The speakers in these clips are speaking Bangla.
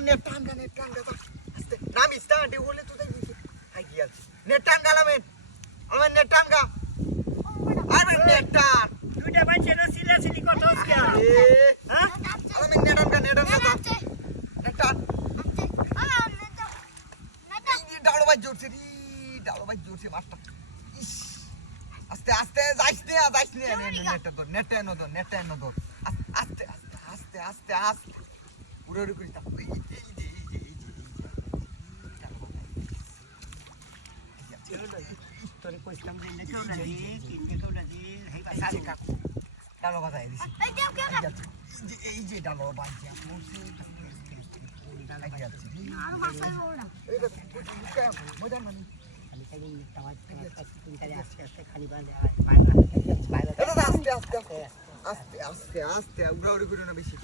নেট টানগা আস্তে নামিস তা ডে হলে তো তাই দিছি হাই গিয়াল নেট টানগা লামেন আমার নেট টানগা আরে নেট টান দুইটা বাইছে না সিলাসিলি করছস কি হ্যাঁ আমি নেট টানগা নেট টান ডালো ভাই জোরছে মাস্টার ইস আস্তে আস্তে যাইস নে নেটটা ধর আস্তে পুরো করিস না তোরে কইতাম যে নেকেও না দি হেই বাসারে কাকু ডালো বাজাই দিছি এই যে ডালো বাজিয়া পড়ছে মজা মানে আমি তাই নিতে আস্তে খালি আস্তে উড়াউড়ি করো না বেশি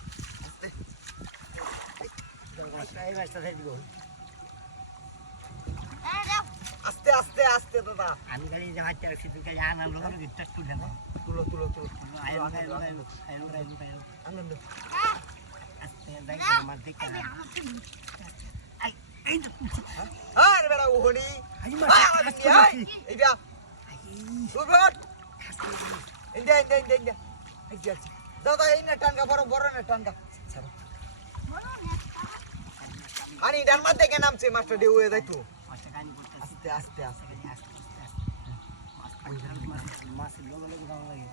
আস্তে দাদা আমি খালি হাঁটতে আসছি তুই খালি আনন্দ গিটটা তুলে না তুলো আনন্দ আস্তে দেখ আমার দেখতে আরে বেড়া ওহনি এইটা সুরট ইন্ডিয়া দাদা এই না টানগা বড় না টানগা আরে ডান মার দেখে নামছে মাস্টার ডে হয়ে যাইতো আস্তে মাছ লোক ভালো লাগে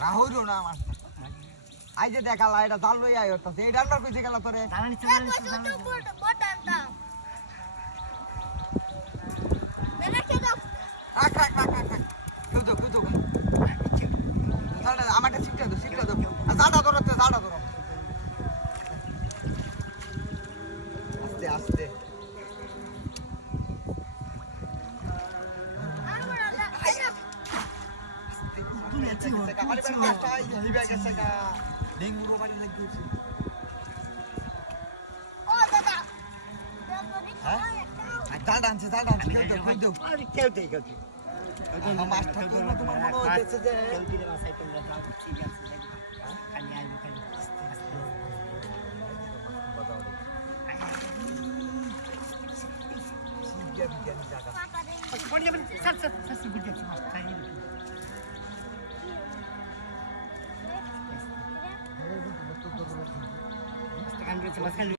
রাহুল না মাস্টার আই যে দেখালা এটা জাল লই আই হতাছে এই ডানবার কইতে গেল তোরে আমাকে শিক্ষা দো জালটা ধরো আস্তে ডেঙ্গু রোগাড়ি লাগিয়েছে জালটা আনছে কেউতে মাস্টার তোমার মনে হইতেছে যে ঠিক আছে খালি আইবি খালি জায়গা